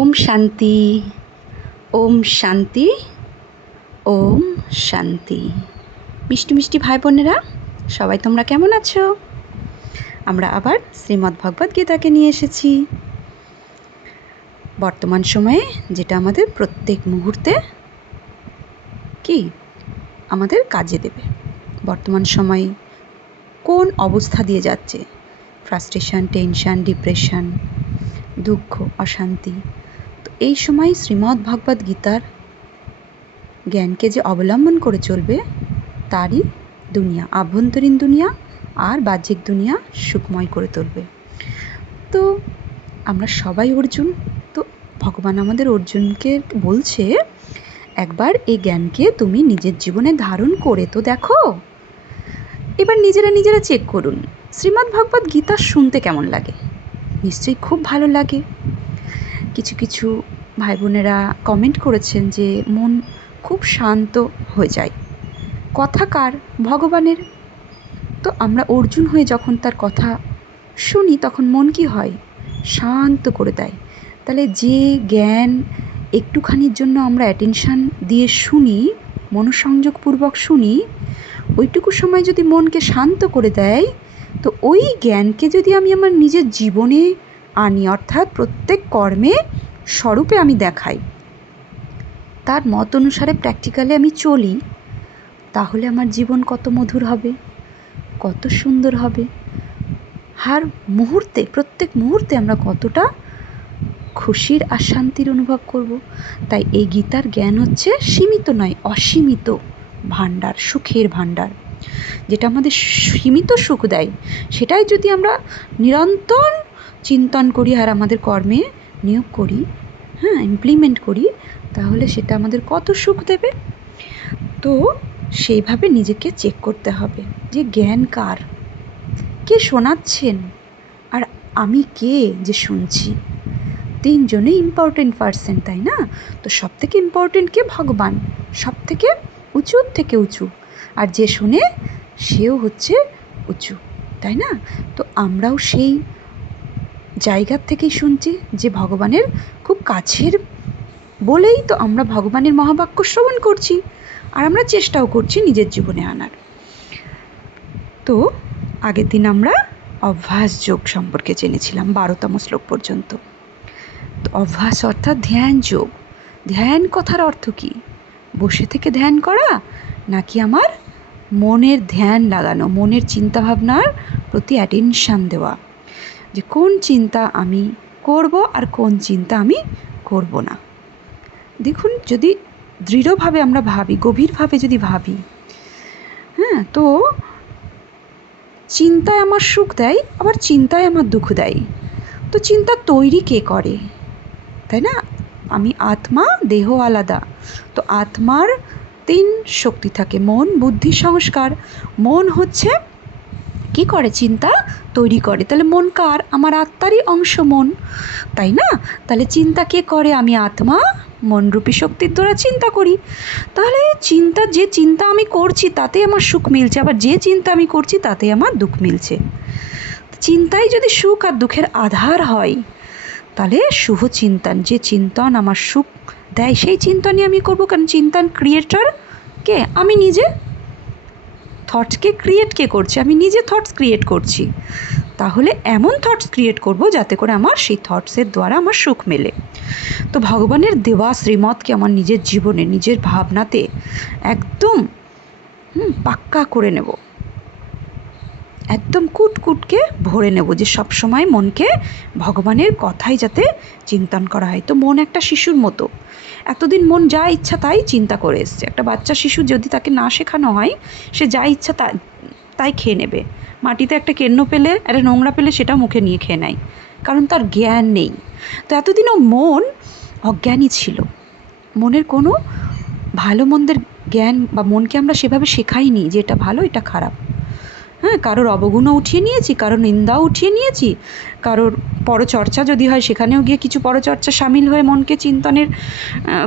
ওম শান্তি, ওম শান্তি, ওম শান্তি। মিষ্টি মিষ্টি ভাই বোনেরা, সবাই তোমরা কেমন আছো? আমরা আবার শ্রীমদ্ ভগবদ গীতাকে নিয়ে এসেছি। বর্তমান সময়ে যেটা আমাদের প্রত্যেক মুহূর্তে কি আমাদের কাজে দেবে। বর্তমান সময়ে কোন অবস্থা দিয়ে যাচ্ছে, ফ্রাস্ট্রেশন, টেনশন, ডিপ্রেশন, দুঃখ, অশান্তি, তো এই সময় শ্রীমদ্ ভগবদ গীতার জ্ঞানকে যে অবলম্বন করে চলবে তারই দুনিয়া, আভ্যন্তরীণ দুনিয়া আর বাহ্যিক দুনিয়া সুখময় করে তুলবে। তো আমরা সবাই অর্জুন, তো ভগবান আমাদের অর্জুনকে বলছে, একবার এই জ্ঞানকে তুমি নিজের জীবনে ধারণ করে তো দেখো। এবার নিজেরা চেক করুন, শ্রীমদ্ ভগবদ গীতা শুনতে কেমন লাগে? নিশ্চয়ই খুব ভালো লাগে। কিছু ভাই বোনেরা কমেন্ট করেছেন যে মন খুব শান্ত হয়ে যায়। কথা কার? ভগবানের। তো আমরা অর্জুন হয়ে যখন তার কথা শুনি তখন মন কি হয়? শান্ত করে দেয়। তাহলে যে জ্ঞান একটুখানির জন্য আমরা অ্যাটেনশান দিয়ে শুনি, মনোসংযোগপূর্বক শুনি, ওইটুকু সময় যদি মনকে শান্ত করে দেয়, তো ওই জ্ঞানকে যদি আমি আমার নিজের জীবনে আনি, অর্থাৎ প্রত্যেক কর্মে স্বরূপে আমি দেখাই, তার মত অনুসারে প্র্যাকটিক্যালি আমি চলি, তাহলে আমার জীবন কত মধুর হবে, কত সুন্দর হবে। হার মুহূর্তে, প্রত্যেক মুহূর্তে আমরা কতটা খুশির আর শান্তির অনুভব করব। তাই এই গীতার জ্ঞান হচ্ছে সীমিত নয়, অসীমিত ভাণ্ডার, সুখের ভাণ্ডার। যেটা আমাদের সীমিত সুখ দেয়, সেটাই যদি আমরা নিরন্তর চিন্তন করি আর আমাদের কর্মে নিয়োগ করি, ইমপ্লিমেন্ট করি, তাহলে সেটা আমাদের কত সুখ দেবে। তো সেইভাবে নিজেকে চেক করতে হবে যে জ্ঞান কার, কে শোনাচ্ছেন আর আমি কে যে শুনছি। তিনজনেই ইম্পর্টেন্ট পার্সন, তাই না? তো সব থেকে ইম্পর্টেন্ট কে? ভগবান। সব থেকে উঁচুর থেকে উঁচু, আর যে শুনে সেও হচ্ছে উঁচু, তাই না? তো আমরাও সেই জায়গার থেকেই শুনছি যে ভগবানের খুব কাছের বলেই তো আমরা ভগবানের মহাবাক্য শ্রবণ করছি, আর আমরা চেষ্টাও করছি নিজের জীবনে আনার। তো আগের দিন আমরা অভ্যাস যোগ সম্পর্কে জেনেছিলাম 12তম শ্লোক পর্যন্ত। তো অভ্যাস অর্থাৎ ধ্যান যোগ। ধ্যান কথার অর্থ কি? বসে থেকে ধ্যান করা, নাকি আমার মনের ধ্যান লাগানো, মনের চিন্তাভাবনার প্রতি অ্যাটেনশান দেওয়া, যে কোন চিন্তা আমি করব আর কোন চিন্তা আমি করব না। দেখুন, যদি দৃঢ়ভাবে আমরা ভাবি, গভীরভাবে যদি ভাবি, তো চিন্তায় আমার সুখ দেয়, আবার চিন্তায় আমার দুঃখ দেয়। তো চিন্তা তৈরি কে করে, তাই না? আমি আত্মা, দেহ আলাদা। তো আত্মার 3 শক্তি থাকে, মন, বুদ্ধি, সংস্কার। মন হচ্ছে কি করে? চিন্তা তৈরি করে। তাহলে মন কার? আমার আত্মারই অংশ মন, তাই না? তাহলে চিন্তা কে করে? আমি আত্মা মনরূপী শক্তির দ্বারা চিন্তা করি। তাহলে যে চিন্তা আমি করছি তাতে আমার সুখ মিলছে, আবার যে চিন্তা আমি করছি তাতে আমার দুঃখ মিলছে। চিন্তাই যদি সুখ আর দুঃখের আধার হয়, তাহলে শুভ চিন্তন, যে চিন্তন আমার সুখ দেয়, সেই চিন্তনই আমি করবো। কারণ চিন্তন ক্রিয়েটর কে? আমি নিজে। থটসকে ক্রিয়েট কে করছে? আমি নিজে থটস ক্রিয়েট করছি। তাহলে এমন থটস ক্রিয়েট করব যাতে করে আমার সেই থটসের দ্বারা আমার সুখ মেলে। তো ভগবানের দেওয়া শ্রীমতকে আমার নিজের জীবনে, নিজের ভাবনাতে একদম পাক্কা করে নেব, একদম কুটকুটকে ভরে নেব, যে সব সময় মনকে ভগবানের কথাই যাতে চিন্তন করা হয়। তো মন একটা শিশুর মতো, এতদিন মন যা ইচ্ছা তাই চিন্তা করে এসছে। একটা বাচ্চা শিশু যদি তাকে না শেখানো হয়, সে যা ইচ্ছা তাই খেয়ে নেবে। মাটিতে একটা কেন্ন পেলে, একটা নোংরা পেলে সেটা মুখে নিয়ে খেয়ে নেয়, কারণ তার জ্ঞান নেই। তো এতদিনও মন অজ্ঞানী ছিল, মনের কোনো ভালো মন্দের জ্ঞান বা মনকে আমরা সেভাবে শেখাইনি যে এটা ভালো এটা খারাপ। কারোর অবগুণও উঠিয়ে নিয়েছি, কারোর নিন্দাও উঠিয়ে নিয়েছি, কারোর পরচর্চা যদি হয় সেখানেও গিয়ে কিছু পরচর্চা সামিল হয়ে মনকে চিন্তনের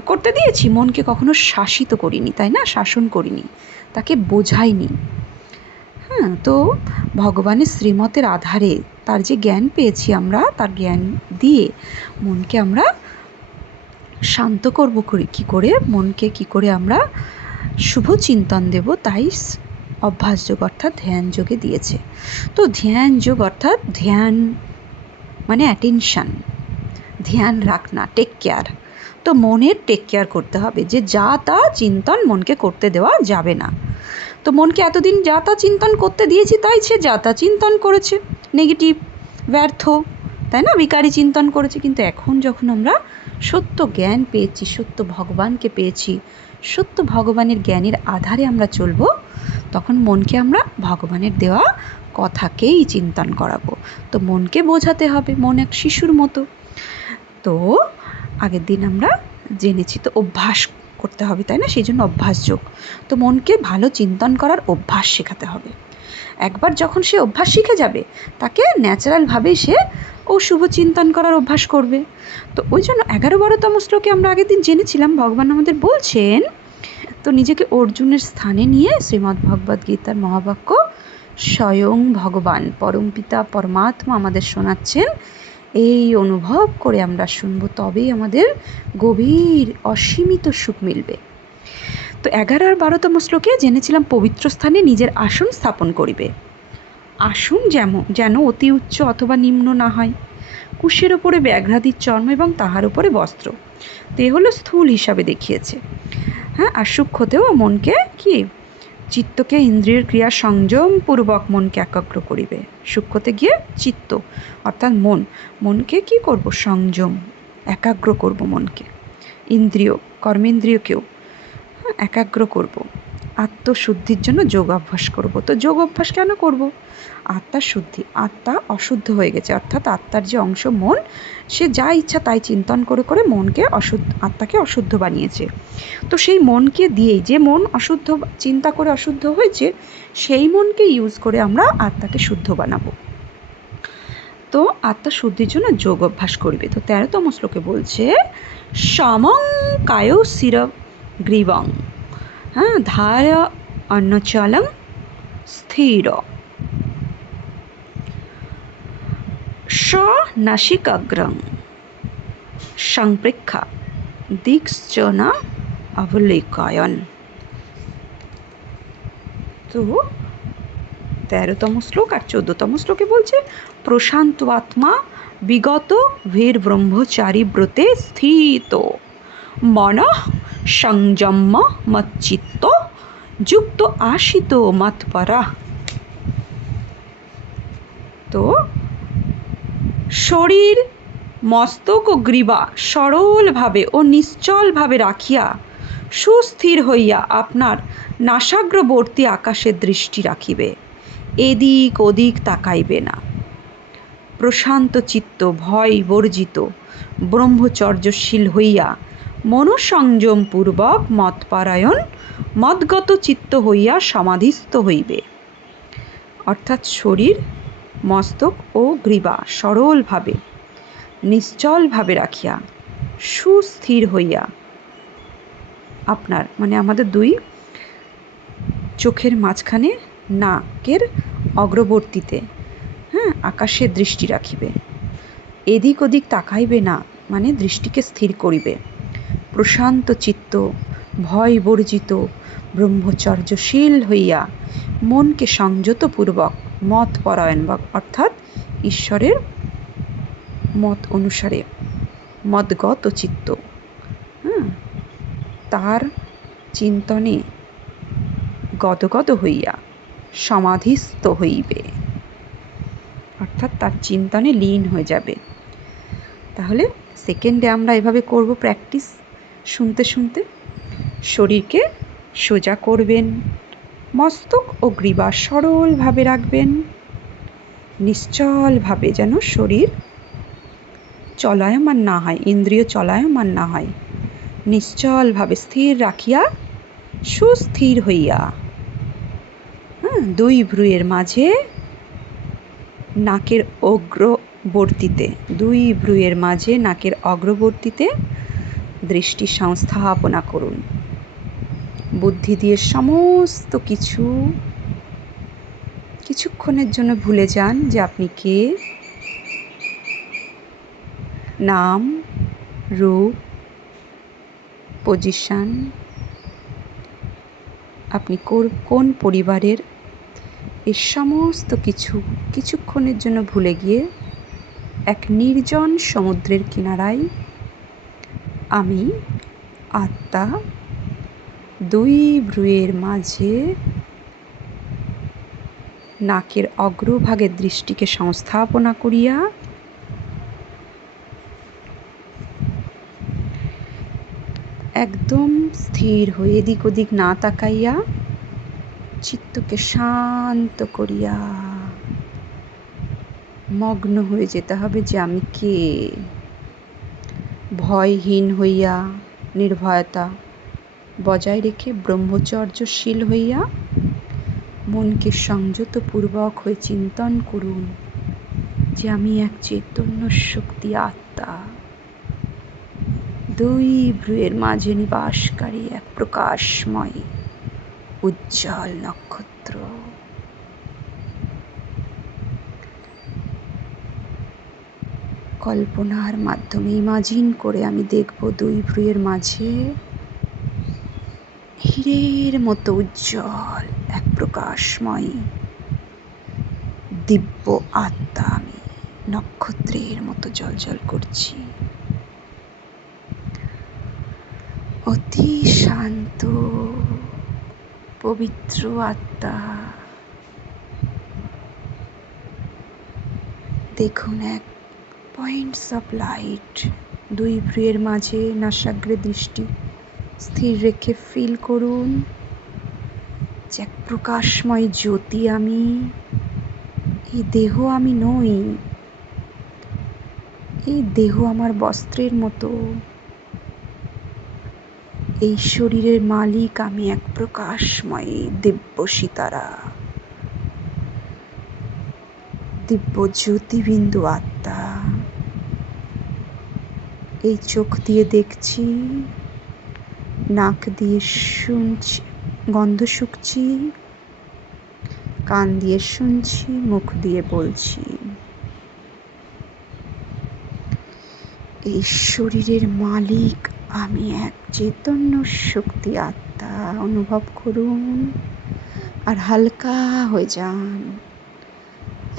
করতে দিয়েছি। মনকে কখনো শাসিত করিনি, তাই না? শাসন করিনি, তাকে বোঝাইনি। তো ভগবানের শ্রীমতের আধারে তার যে জ্ঞান পেয়েছি আমরা, তার জ্ঞান দিয়ে মনকে আমরা শান্ত করবো কী করে, মনকে কী করে আমরা শুভ চিন্তন দেব, তাই অভ্যাস যোগ অর্থাৎ ধ্যান যোগে দিয়েছে। তো ধ্যান যোগ অর্থাৎ ধ্যান মানে অ্যাটেনশান, ধ্যান রাখনা, টেক কেয়ার। তো মনের টেক কেয়ার করতে হবে, যে যা তা চিন্তন মনকে করতে দেওয়া যাবে না। তো মনকে এতদিন যা তা চিন্তন করতে দিয়েছি, তাই সে যা তা চিন্তন করেছে, নেগেটিভ, ব্যর্থ, তাই না, বিকারী চিন্তন করেছে। কিন্তু এখন যখন আমরা সত্য জ্ঞান পেয়েছি, সত্য ভগবানকে পেয়েছি, সত্য ভগবানের জ্ঞানের আধারে আমরা চলব, তখন মনকে আমরা ভগবানের দেওয়া কথাকেই চিন্তন করাবো। তো মনকে বোঝাতে হবে, মন এক শিশুর মতো। তো আগের দিন আমরা জেনেছি, তো অভ্যাস করতে হবে, তাই না, সেই জন্য অভ্যাস যোগ। তো মনকে ভালো চিন্তন করার অভ্যাস শেখাতে হবে। একবার যখন সে অভ্যাস শিখে যাবে, তাকে ন্যাচারালভাবেই সে শুভ চিন্তন করার অভ্যাস করবে। তো ওই জন্য 11-12তম শ্লোকে আমরা আগের দিন জেনেছিলাম, ভগবান আমাদের বলছেন, তো নিজেকে অর্জুনের স্থানে নিয়ে শ্রীমদ্ ভগবদ্ গীতার মহাবাক্য স্বয়ং ভগবান পরমপিতা পরমাত্মা আমাদের শোনাচ্ছেন। এই অনুভব করে আমরা শুনব, তবেই আমাদের গভীর অসীমিত সুখ মিলবে। তো 11 আর 12তম শ্লোকে জেনেছিলাম, পবিত্র স্থানে নিজের আসন স্থাপন করিবে। আসন যেন অতি উচ্চ অথবা নিম্ন না হয়, কুশের ওপরে ব্যাঘ্রাদির চর্ম এবং তাহার উপরে বস্ত্র। তো এ হলো স্থূল হিসাবে দেখিয়েছে। হ্যাঁ, আর সূক্ষ্মতেও মনকে কি, চিত্তকে ইন্দ্রিয়ের ক্রিয়া সংযম পূর্বক মনকে একাগ্র করিবে। সূক্ষ্মতে গিয়ে চিত্ত অর্থাৎ মনকে কি করব, সংযম, একাগ্র করব মনকে, ইন্দ্রিয় কর্মেন্দ্রিয়কেও একাগ্র করব। আত্মশুদ্ধির জন্য যোগ অভ্যাস করব। তো যোগ অভ্যাস কেন করব? আত্মার শুদ্ধি, আত্মা অশুদ্ধ হয়ে গেছে, অর্থাৎ আত্মার যে অংশ মন, সে যা ইচ্ছা তাই চিন্তন করে করে মনকে আত্মাকে অশুদ্ধ বানিয়েছে। তো সেই মনকে দিয়েই, যে মন অশুদ্ধ চিন্তা করে অশুদ্ধ হয়েছে, সেই মনকে ইউজ করে আমরা আত্মাকে শুদ্ধ বানাবো। তো আত্মা শুদ্ধির জন্য যোগ অভ্যাস করবে। তো 13তম শ্লোকে বলছে, সমং কায় শির গ্রীবং, হ্যাঁ, ধার অন্নচলং স্থির, স্বনাসিকাগ্রং সংপৃক্ষা দিক্শ্চনা অবলোকয়ন। তো 13তম শ্লোক আর 14তম শ্লোকে বলছে, প্রশান্ত আত্মা বিগত ভীর ব্রহ্মচারী ব্রতে স্থিত মন সংযম মচ্চিত্ত যুক্ত আশিত মৎপরা। তো শরীর, মস্তক ও গ্রীবা সরলভাবে ও নিশ্চলভাবে রাখিয়া সুস্থির হইয়া আপনার নাসাগ্রবর্তী আকাশে দৃষ্টি রাখিবে, এদিক ওদিক তাকাইবে না। প্রশান্ত চিত্ত, ভয় বর্জিত, ব্রহ্মচর্যশীল হইয়া মনঃসংযম পূর্বক মতপারায়ণ মদগত চিত্ত হইয়া সমাধিস্থ হইবে। অর্থাৎ শরীর, মস্তক ও গ্রীবা সরলভাবে নিশ্চলভাবে রাখিয়া সুস্থির হইয়া আপনার মানে আমাদের দুই চোখের মাঝখানে নাকের অগ্রবর্তীতে, হ্যাঁ, আকাশে দৃষ্টি রাখিবে, এদিক ওদিক তাকাইবে না মানে দৃষ্টিকে স্থির করিবে। প্রশান্ত চিত্ত, ভয় বর্জিত, ব্রহ্মচর্যশীল হইয়া মনকে সংযতপূর্বক মত পরায়ণ অর্থাৎ ঈশ্বরের মত অনুসারে মদগত চিত্ত, তার চিন্তনে গদগদ হইয়া সমাধিস্থ হইবে, অর্থাৎ তার চিন্তনে লীন হয়ে যাবে। তাহলে সেকেন্ডে আমরা এভাবে করব প্র্যাকটিস, শুনতে শুনতে। শরীরকে সোজা করবেন, মস্তক ও গ্রীবা সরলভাবে রাখবেন, নিশ্চলভাবে, যেন শরীর চলায়মান না হয়, ইন্দ্রিয় চলায়মান না হয়, নিশ্চলভাবে স্থির রাখিয়া সুস্থির হইয়া, দুই ভ্রুয়ের মাঝে নাকের অগ্রবর্তীতে দৃষ্টি সংস্থাপনা করুন। বুদ্ধি দিয়ে সমস্ত কিছুক্ষণের জন্য ভুলে যান যে আপনি কে, নাম, রূপ, পজিশন, আপনি কোন পরিবারের, এই সমস্ত কিছু কিছুক্ষণের জন্য ভুলে গিয়ে এক নির্জন সমুদ্রের কিনারায় আমি আত্মা দুই ভ্রুয়ের মাঝে নাকের অগ্রভাগের দৃষ্টিকে সংস্থাপনা করিয়া একদম স্থির হয়ে এদিক ওদিক না তাকাইয়া চিত্তকে শান্ত করিয়া মগ্ন হয়ে যেতে হবে যে আমি কে। ভয়হীন হইয়া নির্ভয়তা বজায় রেখে ব্রহ্মচর্যশীল হইয়া মনকে সংযতপূর্বক হয়ে চিন্তন করুন যে আমি এক চৈতন্য শক্তি আত্মা, দুই ভ্রুয়ের মাঝে নিবাসকারী এক প্রকাশময় উজ্জ্বল নক্ষত্র। কল্পনার মাধ্যমে ইমাজিন করে আমি দেখব দুই ভ্রুয়ের মাঝে হীরের মতো উজ্জ্বল এক প্রকাশময় দিব্য আত্মা, আমি নক্ষত্রের মতো জ্বলজ্বল করছি। অতি শান্ত পবিত্র আত্মা। দেখুন এক পয়েন্টস অফ লাইট দুই ভ্রুয়ের মাঝে নাসাগ্রে দৃষ্টি স্থির রেখে ফিল করুন যে এক প্রকাশময় জ্যোতি আমি। এই দেহ আমি নই, এই দেহ আমার বস্ত্রের মতো, এই শরীরের মালিক আমি এক প্রকাশময় দিব্য সিতারা, দিব্য জ্যোতিবিন্দু আত্মা। এই চোখ দিয়ে দেখছি, নাক দিয়ে শুনছি, গন্ধ শুকছি, কান দিয়ে শুনছি, মুখ দিয়ে বলছি। এই শরীরের মালিক আমি এক চৈতন্য শক্তি আত্মা। অনুভব করুন আর হালকা হয়ে যান।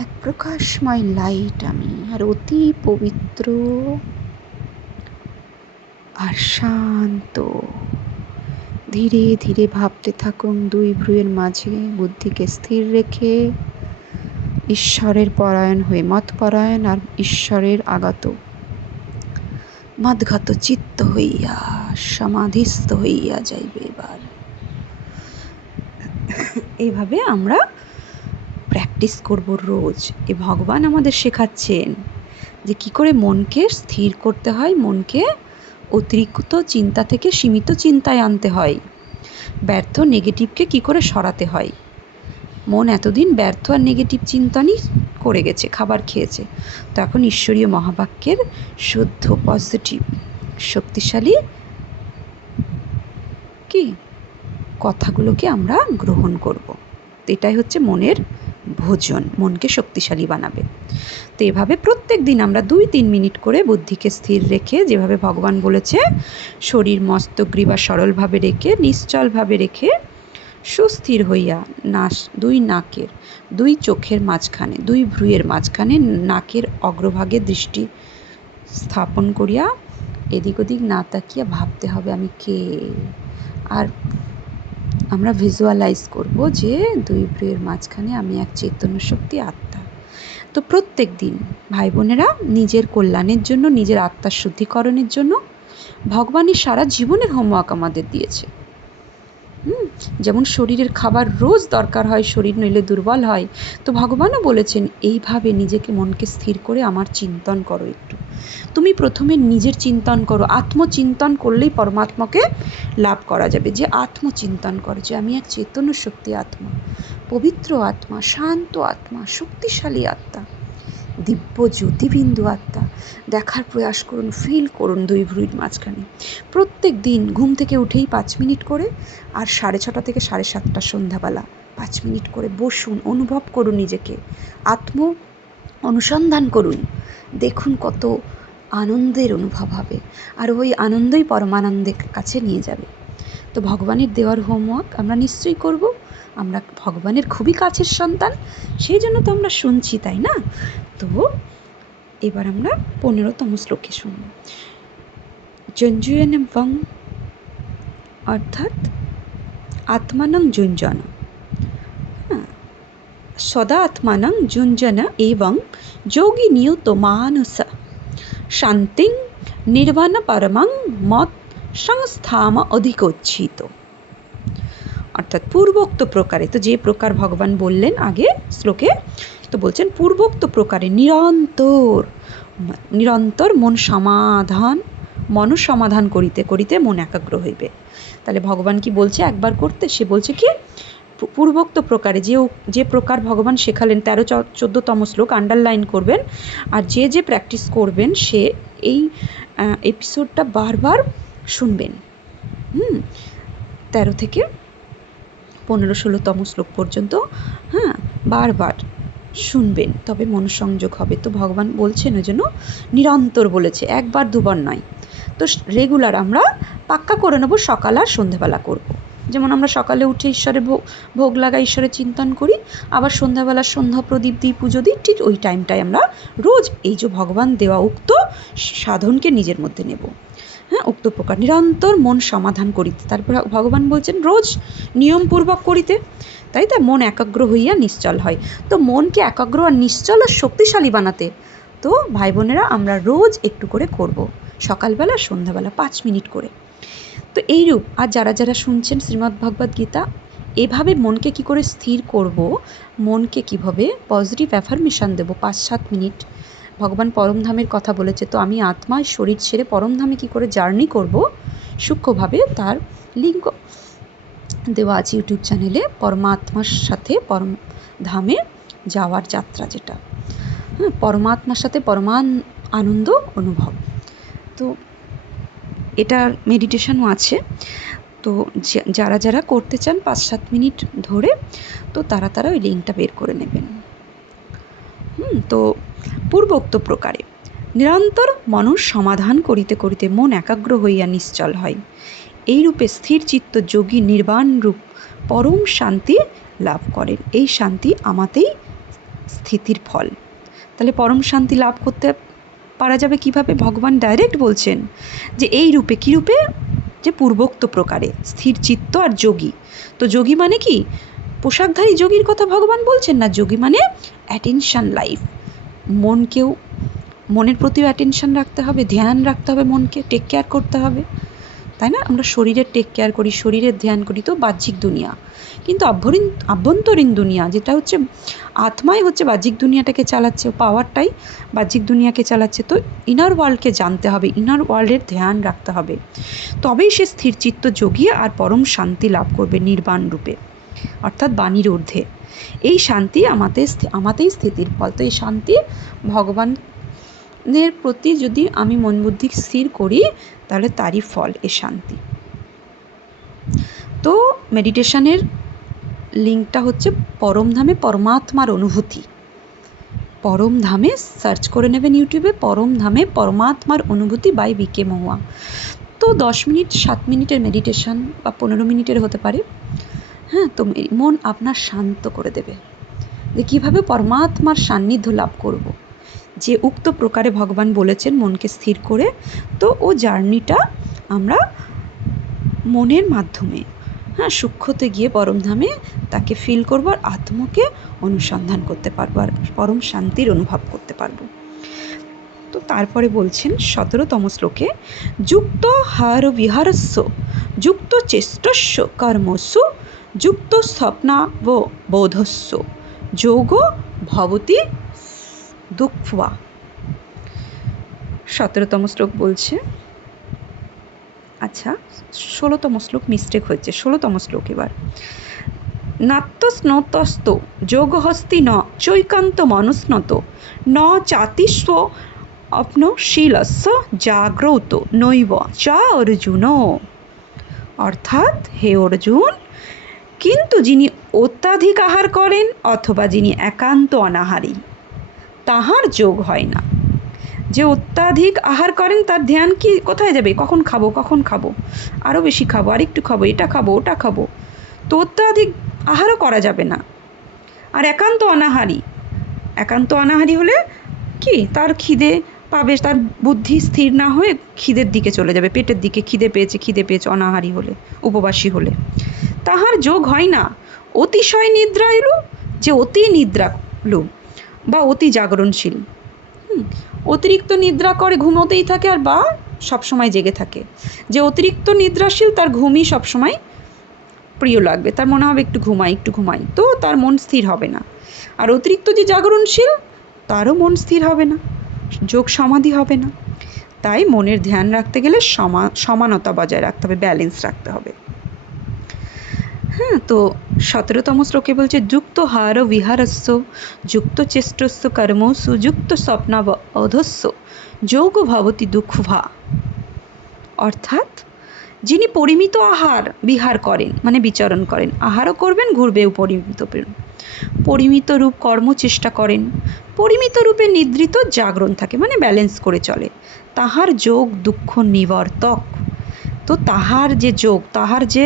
এক প্রকাশময় লাইট আমি, আর অতি পবিত্র আর শান্ত। ধীরে ধীরে ভাবতে থাকুন দুই ভ্রুয়ের মাঝে বুদ্ধিকে স্থির রেখে ঈশ্বরের পরায়ণ হয়ে মতপরায়ণ আর ঈশ্বরের আগত মদগত চিত্ত হইয়া সমাধিস্থ হইয়া যাইবে। এবার এইভাবে আমরা প্র্যাকটিস করব রোজ। এ ভগবান আমাদের শেখাচ্ছেন যে কি করে মনকে স্থির করতে হয়, মনকে অতিরিক্ত চিন্তা থেকে সীমিত চিন্তায় আনতে হয়, ব্যর্থ নেগেটিভকে কি করে সরাতে হয়। মন এতদিন ব্যর্থ আর নেগেটিভ চিন্তনই করে গেছে, খাবার খেয়েছে। তো এখন ঈশ্বরীয় মহাবাক্যের শুদ্ধ পজিটিভ শক্তিশালী কি কথাগুলোকে আমরা গ্রহণ করব। এটাই হচ্ছে মনের ভোজন, মনকে শক্তিশালী বানাবে। তো এভাবে প্রত্যেক দিন আমরা 2-3 মিনিট করে বুদ্ধিকে স্থির রেখে, যেভাবে ভগবান বলেছে, শরীর মস্তক গ্রীবা সরলভাবে রেখে, নিশ্চলভাবে রেখে, সুস্থির হইয়া দুই নাকের, দুই চোখের মাঝখানে, দুই ভ্রুয়ের মাঝখানে নাকের অগ্রভাগে দৃষ্টি স্থাপন করিয়া এদিক ওদিক না তাকিয়ে ভাবতে হবে আমি কে। আর আমরা ভিজুয়ালাইজ করব যে দুই ভ্রুয়ের মাঝখানে আমি এক চৈতন্য শক্তি আত্মা। তো প্রত্যেক দিন ভাই বোনেরা নিজের কল্যাণের জন্য, নিজের আত্মার শুদ্ধিকরণের জন্য ভগবানের সারা জীবনের হোমওয়ার্ক আমাদের দিয়েছে। যেমন শরীরের খাবার রোজ দরকার হয়, শরীর নইলে দুর্বল হয়। তো ভগবানও বলেছেন এইভাবে নিজেকে মনকে স্থির করে আমার চিন্তন করো। একটু তুমি প্রথমে নিজের চিন্তন করো। আত্মচিন্তন করলেই পরমাত্মাকে লাভ করা যাবে। যে আত্মচিন্তন করো যে আমি এক চৈতন্য শক্তি আত্মা, পবিত্র আত্মা, শান্ত আত্মা, শক্তিশালী আত্মা, দিব্য জ্যোতিবিন্দু আত্মা। দেখার প্রয়াস করুন, ফিল করুন দুই ভ্রুয়ের মাঝখানে। প্রত্যেক দিন ঘুম থেকে উঠেই 5 মিনিট করে, আর 6:30 থেকে 7:30 সন্ধ্যাবেলা 5 মিনিট করে বসুন, অনুভব করুন নিজেকে, আত্ম অনুসন্ধান করুন। দেখুন কত আনন্দের অনুভব হবে, আর ওই আনন্দই পরমানন্দের কাছে নিয়ে যাবে। তো ভগবানের দেওয়ার হোমওয়ার্ক আমরা নিশ্চয়ই করব। আমরা ভগবানের খুবই কাছের সন্তান, সেই জন্য তো আমরা শুনছি, তাই না? তো এবার আমরা 15তম শ্লোকে শুনব। যঞ্জুয়ন বং, অর্থাৎ আত্মানং যুঞ্জন, সদা আত্মানং যুঞ্জন এবং যোগী নিয়ত মানস শান্তিং নির্বাণ পরমং মত সংস্থাম অধিকোচ্ছিত। অর্থাৎ পূর্বোক্ত প্রকারে, তো যে প্রকার ভগবান বললেন আগে শ্লোকে, তো বলছেন পূর্বোক্ত প্রকারে নিরন্তর মন সমাধান করিতে করিতে মন একাগ্র হইবে। তাহলে ভগবান কি বলছে একবার করতে? সে বলছে কি পূর্বোক্ত প্রকারে, যে প্রকার ভগবান শেখালেন, 13-14তম শ্লোক আন্ডারলাইন করবেন। আর যে প্র্যাকটিস করবেন সে এই এপিসোডটা বারবার শুনবেন। 13 থেকে 15-16তম শ্লোক পর্যন্ত বারবার শুনবেন, তবে মনোসংযোগ হবে। তো ভগবান বলছেন ওই জন্য নিরন্তর বলেছে, একবার দুবার নয়। তো রেগুলার আমরা পাক্কা করে নেব, সকাল আর সন্ধ্যাবেলা করব। যেমন আমরা সকালে উঠে ঈশ্বরের ভোগ লাগাই, ঈশ্বরের চিন্তন করি, আবার সন্ধ্যাবেলা সন্ধ্যা প্রদীপ দিই, পুজো দিই, ঠিক ওই টাইমটায় আমরা রোজ এই যে ভগবান দেওয়া উক্ত সাধনকে নিজের মধ্যে নেব। উক্ত প্রকার নিরন্তর মন সমাধান করিতে, তারপর ভগবান বলছেন রোজ নিয়মপূর্বক করিতে, তাই তা মন একাগ্র হইয়া নিশ্চল হয়। তো মনকে একাগ্র আর নিশ্চল আর শক্তিশালী বানাতে তো ভাই বোনেরা আমরা রোজ একটু করে করব, সকালবেলা সন্ধ্যাবেলা 5 মিনিট করে। তো এইরূপ আর যারা শুনছেন শ্রীমদ্ ভগবদ্ গীতা, এভাবে মনকে কি করে স্থির করব, মনকে কিভাবে পজিটিভ অ্যাফার্মেশন দেব 5-7 মিনিট। ভগবান পরমধামের কথা বলেছে, তো আমি আত্মা শরীর ছেড়ে পরমধামে কি করে জার্নি করব, সূক্ষ্মভাবে তার লিঙ্ক দেওয়া আছে ইউটিউব চ্যানেলে, পরমাত্মার সাথে পরমধামে যাওয়ার যাত্রা, যেটা পরমাত্মার সাথে পরমান আনন্দ অনুভব। তো এটার মেডিটেশনও আছে। তো যারা করতে চান 5-7 মিনিট ধরে, তো তারা ওই লিঙ্কটা বের করে নেবেন। তো পূর্বোক্ত প্রকারে নিরন্তর মনস সমাধান করিতে করিতে মন একাগ্র হইয়া নিশ্চল হয়। এই রূপে স্থির চিত্ত যোগী নির্বাণ রূপ পরম শান্তি লাভ করেন। এই শান্তি আমাতেই স্থিতির ফল। তাহলে পরম শান্তি লাভ করতে পারা যাবে কিভাবে? ভগবান ডাইরেক্ট বলছেন যে এই রূপে, কী রূপে? যে পূর্বোক্ত প্রকারে স্থির চিত্ত আর যোগী। তো যোগী মানে কি? পোশাকধারী যোগীর কথা ভগবান বলছেন না, যোগী মানে অ্যাটেনশন লাইফ। মনের প্রতিও অ্যাটেনশন রাখতে হবে, ধ্যান রাখতে হবে, মনকে টেক কেয়ার করতে হবে, তাই না? আমরা শরীরের টেক কেয়ার করি, শরীরের ধ্যান করি, তো বাহ্যিক দুনিয়া। কিন্তু আভ্যন্তরীণ দুনিয়া যেটা হচ্ছে আত্মাই হচ্ছে বাহ্যিক দুনিয়াটাকে চালাচ্ছে, পাওয়ারটাই বাহ্যিক দুনিয়াকে চালাচ্ছে। তো ইনার ওয়ার্ল্ডকে জানতে হবে, ইনার ওয়ার্ল্ডের ধ্যান রাখতে হবে, তবেই সে স্থিরচিত্ত যোগী আর পরম শান্তি লাভ করবে নির্বাণ রূপে, অর্থাৎ বাণীর ঊর্ধ্বে। এই শান্তি আমাতেই স্থিতির ফল। তো এই শান্তি ভগবানের প্রতি যদি আমি মন বুদ্ধি স্থির করি, তাহলে তারই ফল এ শান্তি। তো মেডিটেশনের লিঙ্কটা হচ্ছে পরমধামে পরমাত্মার অনুভূতি। পরমধামে সার্চ করে নেবেন ইউটিউবে, পরমধামে পরমাত্মার অনুভূতি বাই বিকে মহুয়া। তো 10 মিনিট 7 মিনিটের মেডিটেশন বা 15 মিনিটের হতে পারে। তো মন আপনার শান্ত করে দেবে যে কীভাবে পরমাত্মার সান্নিধ্য লাভ করব, যে উক্ত প্রকারে ভগবান বলেছেন মনকে স্থির করে। তো ও জার্নিটা আমরা মনের মাধ্যমে সূক্ষ্মতে গিয়ে পরমধামে তাকে ফিল করব, আর আত্মকে অনুসন্ধান করতে পারবো, আর পরম শান্তির অনুভব করতে পারবো। তো তারপরে বলছেন 17তম শ্লোকে, যুক্ত হার বিহারস্য যুক্ত চেষ্টস্য কর্মসু যুক্ত স্বপ্নাব বোধস্য যোগ ভবতি দুঃখা। 17তম শ্লোক বলছে, আচ্ছা 16তম শ্লোক মিস্টেক হয়েছে, 16তম শ্লোক এবার। নাত্যস্নতস্ত যোগহস্তি ন চৈকান্ত মনুস্নত ন চাতিস্ব অপ্নশীলস্য জাগ্রত নৈব চা অর্জুন। অর্থাৎ হে অর্জুন, কিন্তু যিনি অত্যাধিক আহার করেন অথবা যিনি একান্ত অনাহারী, তাহার যোগ হয় না। যে অত্যাধিক আহার করেন তার ধ্যান কি কোথায় যাবে, কখন খাবো কখন খাবো, আরও বেশি খাবো, আর একটু খাবো, এটা খাবো ওটা খাবো। তো অত্যাধিক আহারও করা যাবে না। আর একান্ত অনাহারি হলে কি তার খিদে পাবে, তার বুদ্ধি স্থির না হয়ে খিদের দিকে চলে যাবে, পেটের দিকে, খিদে পেয়েছে অনাহারি হলে, উপবাসী হলে। তাহার যোগ হয় না। অতিশয় নিদ্রালু, যে অতি নিদ্রালু বা অতি জাগরণশীল, অতিরিক্ত নিদ্রা করে, ঘুমোতেই থাকে আর বা সবসময় জেগে থাকে। যে অতিরিক্ত নিদ্রাশীল তার ঘুমই সবসময় প্রিয় লাগবে, তার মনে হবে একটু ঘুমাই, তো তার মন স্থির হবে না। আর অতিরিক্ত যে জাগরণশীল তারও মন স্থির হবে না, যোগ সমাধি হবে না। তাই মনের ধ্যান রাখতে গেলে সমানতা বজায় রাখতে হবে, ব্যালেন্স রাখতে হবে। হ্যাঁ, তো 17তম শ্লোকে বলছে যুক্ত হার বিহারস্য যুক্ত চেষ্টস্য কর্মসু যুক্ত স্বপ্নাবধস্য যোগ ভবতি দুঃখভা। অর্থাৎ যিনি পরিমিত আহার বিহার করেন, মানে বিচরণ করেন, আহারও করবেন ঘুরবেও পরিমিত রূপ কর্ম চেষ্টা করেন, পরিমিত রূপে নিদ্রিত জাগরণ থাকে, মানে ব্যালেন্স করে চলে, তাহার যোগ দুঃখ নিবর্তক। তো তাহার যে যোগ, তাহার যে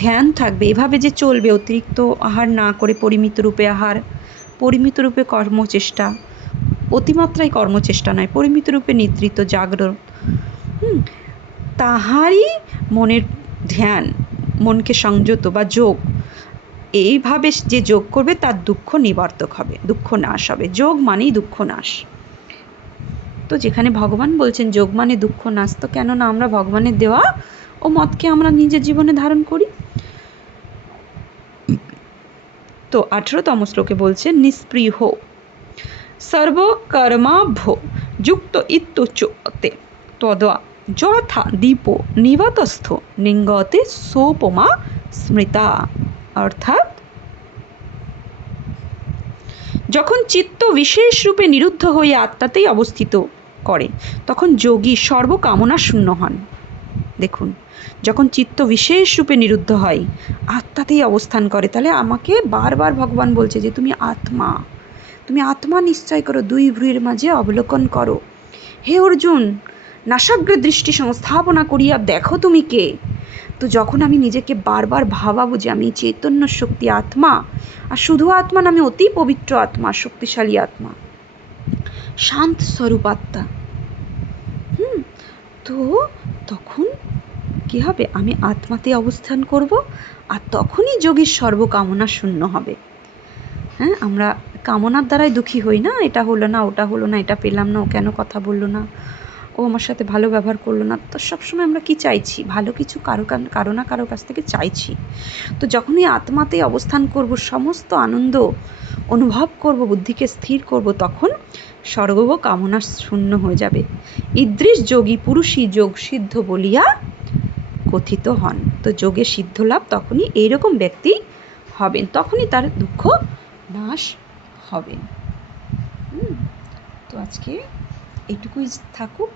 ধ্যান থাকবে, এভাবে যে চলবে, অতিরিক্ত আহার না করে পরিমিত রূপে আহার, পরিমিত রূপে কর্মচেষ্টা, অতিমাত্রায় কর্মচেষ্টা নয়, পরিমিত রূপে নিদ্রিত জাগরণ, তাহারই মনের ধ্যান, মনকে সংযত বা যোগ, এইভাবে যে যোগ করবে তার দুঃখ নিবর্তক হবে, দুঃখ নাশ হবে। যোগ মানেই দুঃখ নাশ। তো যেখানে ভগবান বলছেন যোগ মানে দুঃখ নাশ, তো কেন না আমরা ভগবানের দেওয়া ও মতকে আমরা নিজের জীবনে ধারণ করি। তো 18তম শ্লোকে বলছেন নিষ্প্রিয় সর্বকর্মাভ্য যুক্ত ইত্যুচ্যতে তদা যথা দীপো নিবতস্থ নিঙ্গতে সোপমা স্মৃতা। অর্থাৎ যখন চিত্ত বিশেষ রূপে নিরুদ্ধ হয়ে আত্মাতেই অবস্থিত করে তখন যোগী সর্বকামনা শূন্য হন। দেখুন, যখন চিত্ত বিশেষ রূপে নিরুদ্ধ হয়, আত্মাতেই অবস্থান করে, তাহলে আমাকে বারবার ভগবান বলছে যে তুমি আত্মা নিশ্চয় করো, দুই ভ্রুয়ের মাঝে অবলোকন করো। হে অর্জুন, নাসাগ্রে দৃষ্টি সংস্থাপনা করিয়া দেখো তুমি কে। তো যখন আমি নিজেকে বারবার ভাবাবো যে আমি চৈতন্য শক্তি আত্মা, আর শুধু আত্মা না, আমি অতি পবিত্র আত্মা, শক্তিশালী আত্মা, শান্ত স্বরূপ আত্মা, তো তখন কি হবে, আমি আত্মাতে অবস্থান করব, আর তখনই যোগীর সর্বকামনা শূন্য হবে। হ্যাঁ, আমরা কামনার দ্বারাই দুঃখী হই না, এটা হলো না, ওটা হলো না, এটা পেলাম না, ও কেন কথা বললো না, ও আমার সাথে ভালো ব্যবহার করলো না। তো সবসময় আমরা কি চাইছি, ভালো কিছু কারো না কারো কাছ থেকে চাইছি। তো যখনই আত্মাতে অবস্থান করব, সমস্ত আনন্দ অনুভব করব, বুদ্ধিকে স্থির করব, তখন সর্ব কামনা শূন্য হয়ে যাবে। ঈদৃশ যোগী পুরুষই যোগ সিদ্ধ বলিয়া কথিত হন। তো যোগে সিদ্ধ লাভ তখনই এইরকম ব্যক্তি হবেন, তখনই তার দুঃখ নাশ হবে। তো আজকে এইটুকুই থাকুক।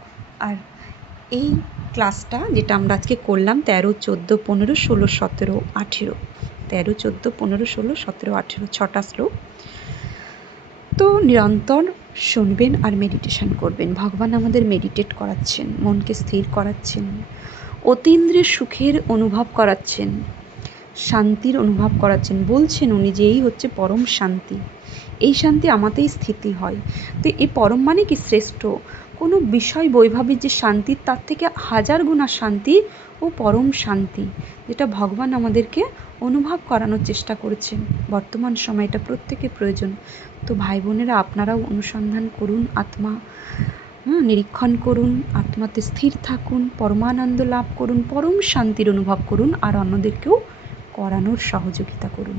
আর এই ক্লাসটা যেটা আমরা আজকে করলাম 13, 14, 15, 16, 17, 18, 13, 14, 15, 16, 17, 18, 6টা শ্লোক। তো নিরন্তর শুনবেন আর মেডিটেশন করবেন। ভগবান আমাদের মেডিটেট করাচ্ছেন, মনকে স্থির করাচ্ছেন, অতীন্দ্রিয় সুখের অনুভব করাচ্ছেন, শান্তির অনুভব করাচ্ছেন। বলছেন উনি যে এই হচ্ছে পরম শান্তি, এই শান্তি আমাতেই স্থিতি হয়। তো এই পরম মানে কি, শ্রেষ্ঠ কোনো বিষয় বৈভাবিক যে শান্তি, তার থেকে হাজার গুণা শান্তি ও পরম শান্তি, যেটা ভগবান আমাদেরকে অনুভব করানোর চেষ্টা করেছেন। বর্তমান সময় এটা প্রত্যেকের প্রয়োজন। তো ভাই বোনেরা, আপনারাও অনুসন্ধান করুন, আত্মা নিরীক্ষণ করুন, আত্মাতে স্থির থাকুন, পরমানন্দ লাভ করুন, পরম শান্তির অনুভব করুন, আর অন্যদেরকেও করানোর সহযোগিতা করুন।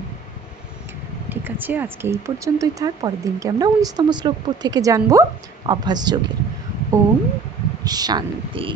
ঠিক আছে, আজকে এই পর্যন্তই থাক। পরের দিনকে আমরা 19তম শ্লোক থেকে জানবো অভ্যাস যোগের। ওম শান্তি।